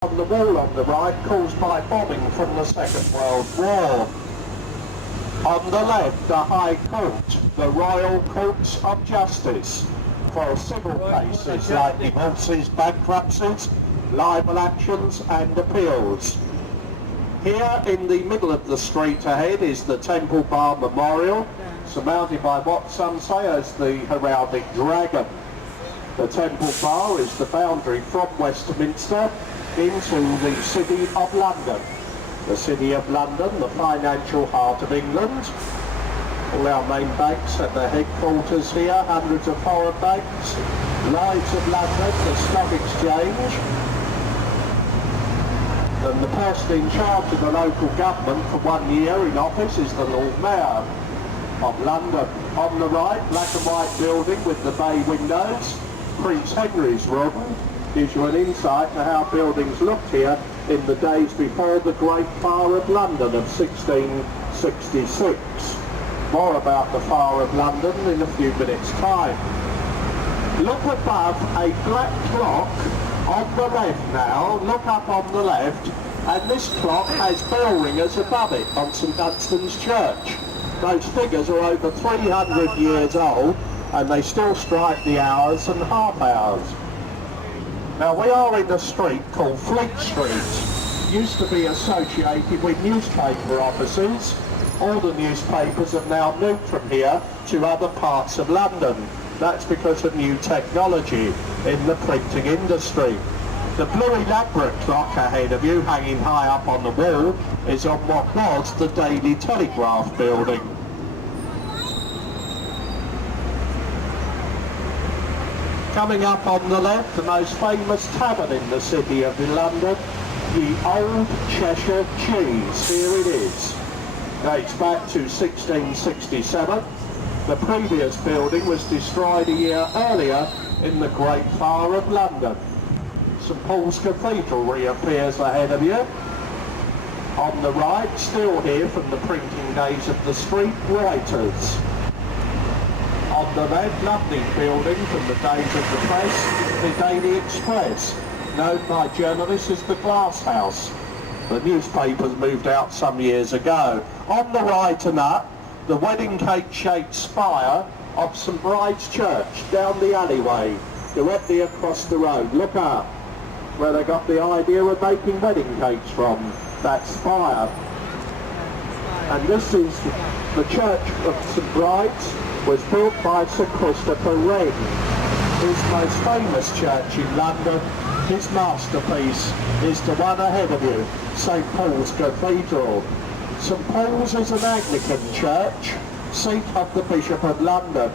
on the wall on the right caused by bombing from the Second World War. On the left, the High Court, the Royal Courts of Justice, for civil cases like divorces, bankruptcies, libel actions and appeals. Here in the middle of the street ahead is the Temple Bar Memorial, surmounted by what some say is the heraldic dragon. The Temple Bar is the boundary from Westminster into the City of London. The City of London, the financial heart of England. All our main banks at their headquarters here, hundreds of foreign banks. Lloyd's of London, the Stock Exchange. And the person in charge of the local government for 1 year in office is the Lord Mayor of London. On the right, black and white building with the bay windows. Prince Henry's room gives you an insight to how buildings looked here in the days before the Great Fire of London of 1666. More about the Fire of London in a few minutes' time. Look above a black clock on the left now, look up on the left, and this clock has bell ringers above it on St Dunstan's Church. Those figures are over 300 years old and they still strike the hours and half hours. Now we are in a street called Fleet Street. Used to be associated with newspaper offices. All the newspapers have now moved from here to other parts of London. That's because of new technology in the printing industry. The blue elaborate clock ahead of you, hanging high up on the wall, is on what was the Daily Telegraph building. Coming up on the left, the most famous tavern in the City of London, the Old Cheshire Cheese. Here it is. Dates back to 1667. The previous building was destroyed a year earlier in the Great Fire of London. St Paul's Cathedral reappears ahead of you. On the right, still here from the printing days of the street, Reuters. On the left, lovely building from the days of the press, the Daily Express, known by journalists as the Glass House. The newspapers moved out some years ago. On the right and up, the wedding cake-shaped spire of St Bride's Church down the alleyway, directly across the road. Look up, where they got the idea of making wedding cakes from, that spire. And this is the Church of St Bride's, was built by Sir Christopher Wren. His most famous church in London, his masterpiece, is the one ahead of you, St Paul's Cathedral. St Paul's is an Anglican church, seat of the Bishop of London.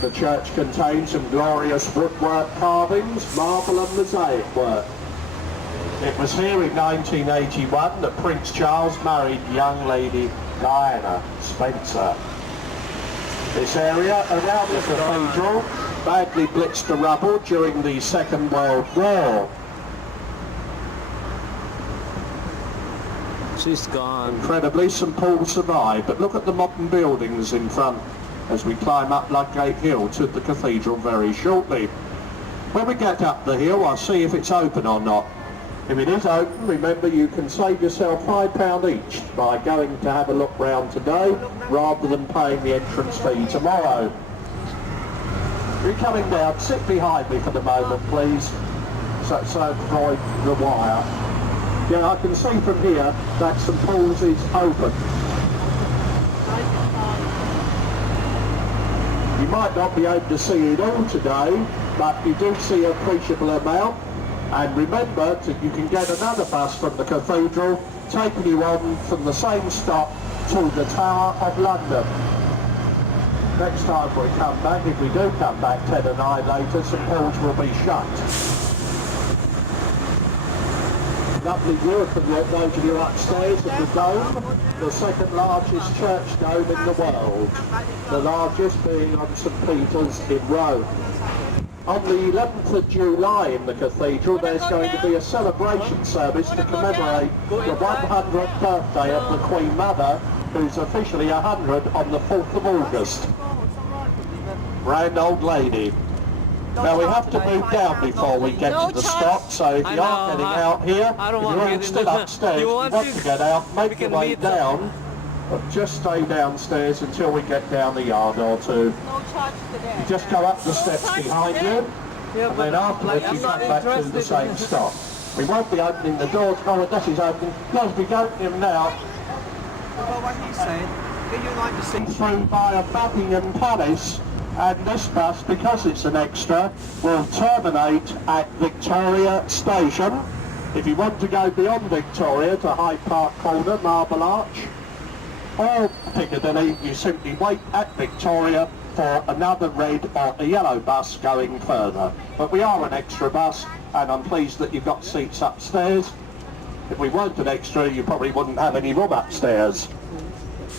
The church contains some glorious woodwork carvings, marble and mosaic work. It was here in 1981 that Prince Charles married young lady Diana Spencer. This area around the cathedral badly blitzed to rubble during the Second World War. She's gone. Incredibly, St Paul survived, but look at the modern buildings in front as we climb up Ludgate Hill to the cathedral very shortly. When we get up the hill, I'll see if it's open or not. If it is open, remember you can save yourself £5 each by going to have a look round today rather than paying the entrance fee tomorrow. You're coming down, sit behind me for the moment please, so avoid the wire. Yeah, I can see from here that St Paul's is open. You might not be able to see it all today, but you do see an appreciable amount. And remember, you can get another bus from the cathedral, taking you on from the same stop to the Tower of London. Next time we come back, if we do come back 10 and 9 later, St Paul's will be shut. Lovely view from those of you upstairs at the dome, the second largest church dome in the world, the largest being on St Peter's in Rome. On the 11th of July in the cathedral there's going to be a celebration service to commemorate the 100th birthday of the Queen Mother, who's officially 100 on the 4th of August. Grand old lady. Now we have to move down before we get to the stop, so if you are getting out here, if you're all still upstairs, you want to get out, make your way down, but just stay downstairs until we get down a yard or two. You just go up the steps behind you, and then afterwards you come back to the same stop. We won't be opening the doors, no, this is open, because we go them now. Well, what he said, did you like to see Through via Buckingham Palace, and this bus, because it's an extra, will terminate at Victoria Station. If you want to go beyond Victoria to Hyde Park Corner, Marble Arch, or Piccadilly, you simply wait at Victoria for another red or a yellow bus going further. But we are an extra bus, and I'm pleased that you've got seats upstairs. If we weren't an extra, you probably wouldn't have any room upstairs.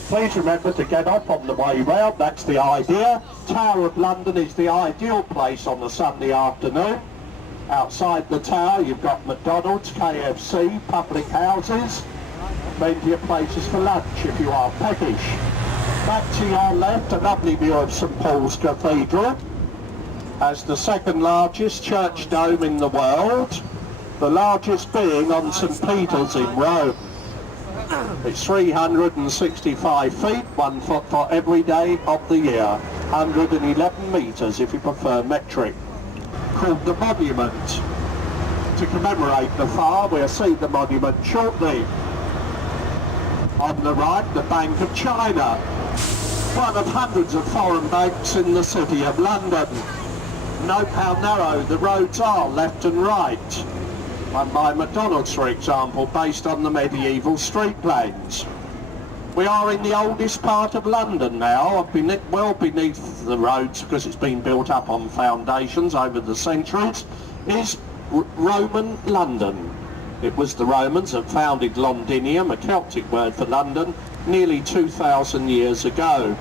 Please remember to get off on the way round, that's the idea. Tower of London is the ideal place on a Sunday afternoon. Outside the tower you've got McDonald's, KFC, public houses, plenty of places for lunch if you are peckish. Back to your left, a lovely view of St Paul's Cathedral. As the second largest church dome in the world, the largest being on St Peter's in Rome. It's 365 feet, 1 foot for every day of the year, 111 metres if you prefer metric. Called the Monument. To commemorate the fire, we'll see the monument shortly. On the right, the Bank of China, one of hundreds of foreign banks in the City of London. Note how narrow the roads are, left and right. One by McDonald's, for example, based on the medieval street plans. We are in the oldest part of London now, well beneath the roads because it's been built up on foundations over the centuries, is Roman London. It was the Romans that founded Londinium, a Celtic word for London, nearly 2,000 years ago.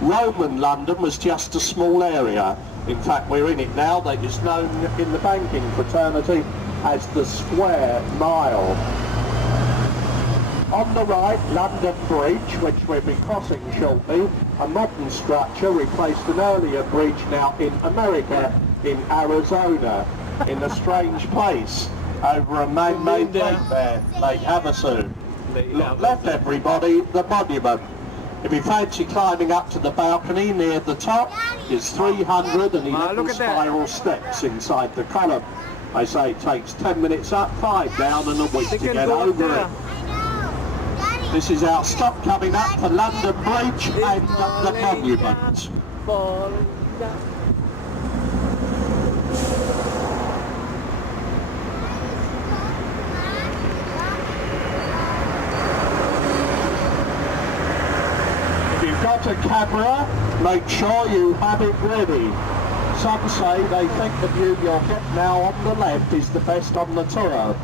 Roman London was just a small area. In fact, we're in it now. That is known in the banking fraternity as the Square Mile. On the right, London Bridge, which we'll be crossing shortly, a modern structure replaced an earlier bridge now in America, in Arizona, in a strange place, over a man-made lake there, Lake Havasu. Look left, everybody, the monument. If you fancy climbing up to the balcony near the top, it's 311 spiral steps inside the column. I say it takes 10 minutes up, 5 down and a week to get over it. This is our stop coming up for London Bridge and the monument. If you've got a camera, make sure you have it ready. Some say they think the view you'll get now on the left is the best on the tour.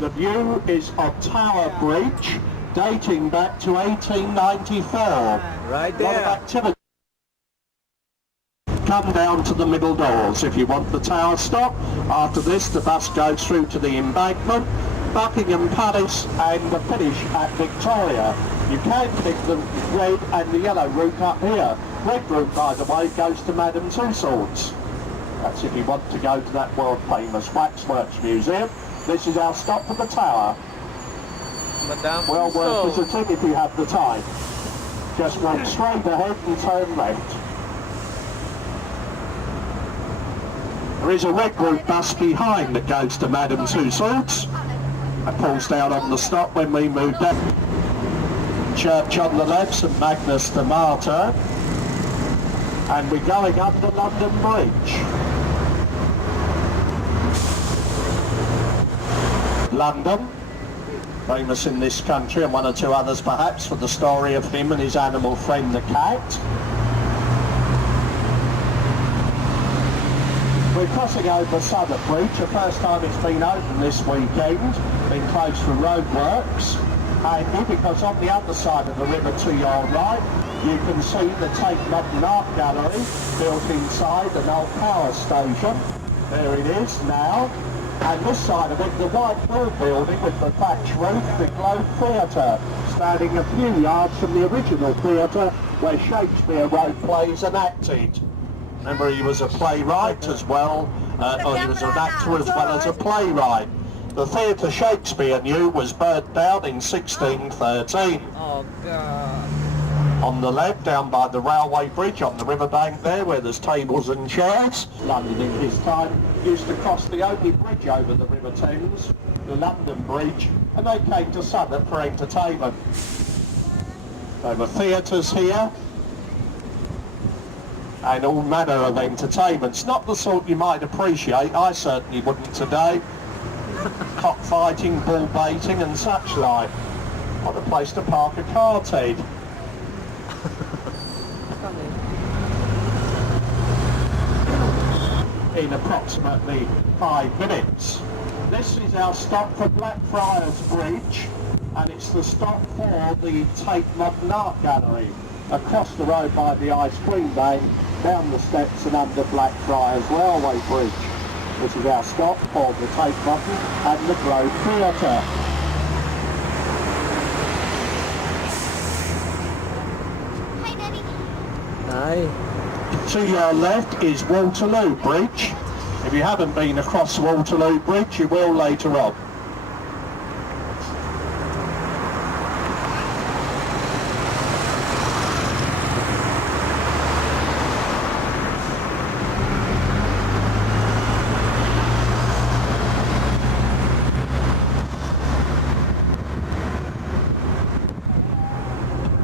The view is of Tower Bridge, dating back to 1894. Right there. A lot of activity. Come down to the middle doors if you want the tower stop. After this, the bus goes through to the embankment, Buckingham Palace, and the finish at Victoria. You can pick the red and the yellow route up here. Red route, by the way, goes to Madame Tussauds. That's if you want to go to that world-famous Waxworks Museum. This is our stop for the tower. Well worth visiting if you have the time. Just walk straight ahead and turn left. There is a red route bus behind that goes to Madame Tussauds. It pulls down on the stop when we move down. Church on the left, St Magnus the Martyr. And we're going under London Bridge. London, famous in this country and one or two others perhaps for the story of him and his animal friend the cat. We're crossing over Southwark Bridge, the first time it's been open this weekend, been closed for roadworks. And because on the other side of the river to your right, you can see the Tate Modern Art Gallery built inside an old power station. There it is now. And this side of it, the white blue building with the thatch roof, the Globe Theatre, standing a few yards from the original theatre where Shakespeare wrote plays and acted. Remember, he was a playwright as well, or he was an actor as well as a playwright. The theatre Shakespeare knew was burnt down in 1613. Oh, God. On the left, down by the railway bridge on the riverbank there, where there's tables and chairs. London in his time used to cross the only bridge over the River Thames, the London Bridge, and they came to Southwark for entertainment. There were theatres here, and all manner of entertainments. Not the sort you might appreciate, I certainly wouldn't today. Cockfighting, bull baiting and such like. What a place to park a car, Ted. In approximately 5 minutes. This is our stop for Blackfriars Bridge, and it's the stop for the Tate Modern Art Gallery. Across the road by the ice cream bank, down the steps and under Blackfriars Railway Bridge. This is our stop for the Tate Modern and the Globe Theatre. Hi, Daddy. Hi. To your left is Waterloo Bridge. If you haven't been across Waterloo Bridge, you will later on.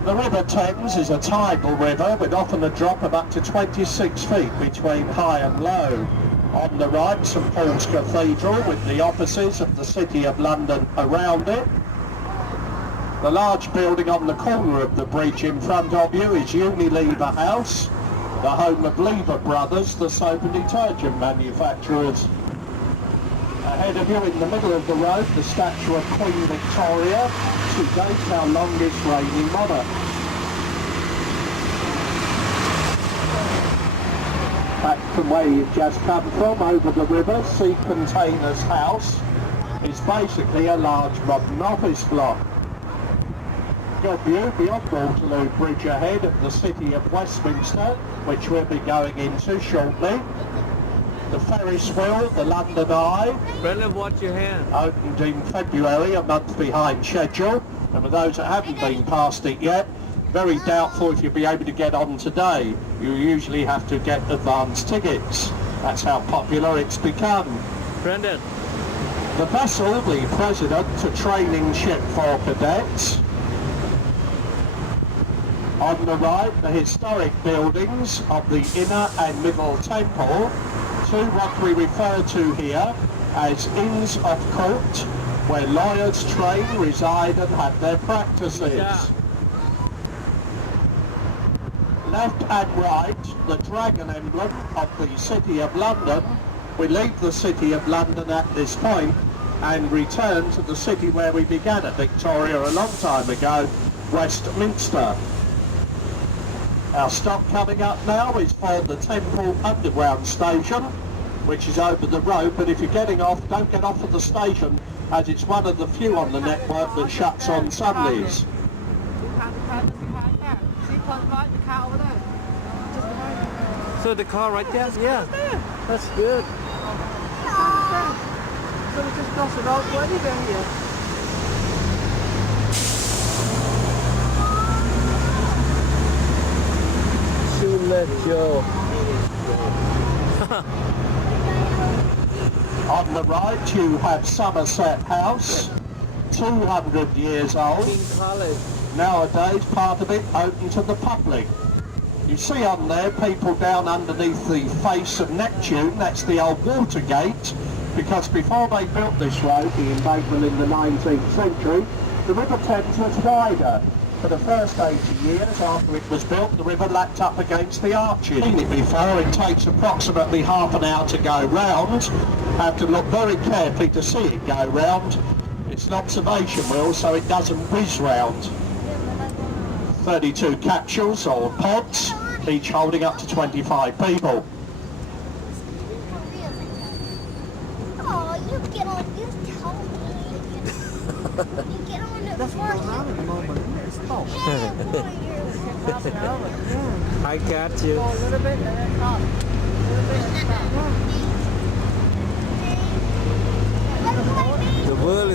The River Thames is a tidal river with often a drop of up to 26 feet between high and low. On the right, St Paul's Cathedral with the offices of the City of London around it. The large building on the corner of the bridge in front of you is Unilever House, the home of Lever Brothers, the soap and detergent manufacturers. Ahead of you in the middle of the road, the statue of Queen Victoria, to date our longest reigning monarch. Back from where you've just come from, over the river, Sea Containers House is basically a large modern office block. Good view beyond Waterloo Bridge ahead of the City of Westminster, which we'll be going into shortly. The Ferris wheel, the London Eye, Brendan, watch your hand. opened in February, a month behind schedule, and for those that haven't been past it yet, very doubtful if you'll be able to get on today. You usually have to get advance tickets. That's how popular it's become. Brendan. The vessel, the President, a training ship for cadets. On the right, the historic buildings of the Inner and Middle Temple, to what we refer to here as Inns of Court, where lawyers train, reside and have their practices. Yeah. Left and right, the dragon emblem of the City of London. We leave the City of London at this point and return to the city where we began at Victoria a long time ago, Westminster. Our stop coming up now is for the Temple Underground Station, which is over the road, but if you're getting off, don't get off at the station, as it's one of the few on the network that shuts on Sundays. So the car right there? Yeah. That's good. So we just cross the road. Where do you go here? Soon let go. On the right you have Somerset House, 200 years old. King College. Nowadays part of it open to the public. You see on there people down underneath the face of Neptune, that's the old Watergate, because before they built this road, the embankment in the 19th century, the River Thames was wider. For the first 80 years after it was built, the river lapped up against the arches. Seen it before, it takes approximately half an hour to go round. Have to look very carefully to see it go round. It's an observation wheel, so it doesn't whiz round. 32 capsules or pods, each holding up to 25 people. Oh, you get on, you tell me. You get on it That's what's first. going on at the moment. Stop. Yeah, boy, you're I got you. Go a little bit and then stop. Look like me. The world is